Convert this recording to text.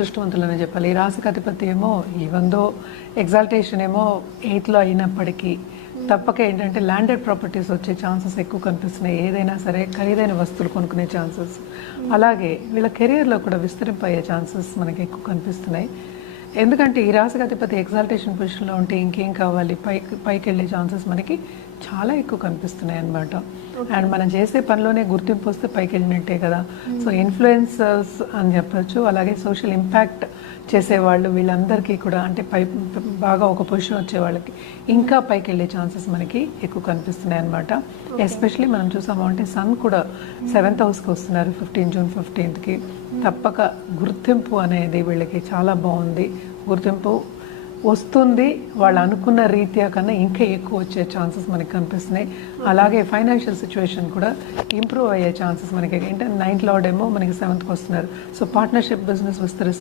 అదృష్టవంతులని చెప్పాలి. ఈ రాశికి అధిపతి ఏమో ఈవెందో ఎగ్జాల్టేషన్ ఏమో 8th లో అయినప్పటికీ తప్పక ఏంటంటే ల్యాండెడ్ ప్రాపర్టీస్ వచ్చే ఛాన్సెస్ ఎక్కువ కనిపిస్తున్నాయి. ఏదైనా సరే ఖరీదైన వస్తువులు కొనుక్కునే ఛాన్సెస్, అలాగే వీళ్ళ కెరియర్లో కూడా విస్తరింపయ్యే ఛాన్సెస్ మనకి ఎక్కువ కనిపిస్తున్నాయి. ఎందుకంటే ఈ రాశికి అధిపతి ఎగ్జాల్టేషన్ పొజిషన్లో ఉంటే ఇంకేం కావాలి, పైకి వెళ్ళే ఛాన్సెస్ మనకి చాలా ఎక్కువ కనిపిస్తున్నాయి అన్నమాట. అండ్ మనం చేసే పనిలోనే గుర్తింపు వస్తే పైకి వెళ్ళినట్టే కదా. సో ఇన్ఫ్లుయెన్సర్స్ అని చెప్పచ్చు, అలాగే సోషల్ ఇంపాక్ట్ చేసేవాళ్ళు వీళ్ళందరికీ కూడా అంటే బాగా ఒక పొజిషన్ వచ్చే వాళ్ళకి ఇంకా పైకి వెళ్ళే ఛాన్సెస్ మనకి ఎక్కువ కనిపిస్తున్నాయి అన్నమాట. ఎస్పెషలీ మనం చూసాము అంటే సన్ కూడా 7th హౌస్కి వస్తున్నారు 15 జూన్ 15కి. తప్పక గుర్తింపు అనేది వీళ్ళకి చాలా బాగుంది, గుర్తింపు వస్తుంది. వాళ్ళు అనుకున్న రీత్యా కన్నా ఇంకా ఎక్కువ వచ్చే ఛాన్సెస్ మనకి కనిపిస్తున్నాయి. అలాగే ఫైనాన్షియల్ సిచ్యువేషన్ కూడా ఇంప్రూవ్ అయ్యే ఛాన్సెస్ మనకి ఏంటంటే 9th లార్డ్ ఏమో మనకి 7th వస్తున్నారు. సో పార్ట్నర్షిప్ బిజినెస్ విస్తరిస్తుంది.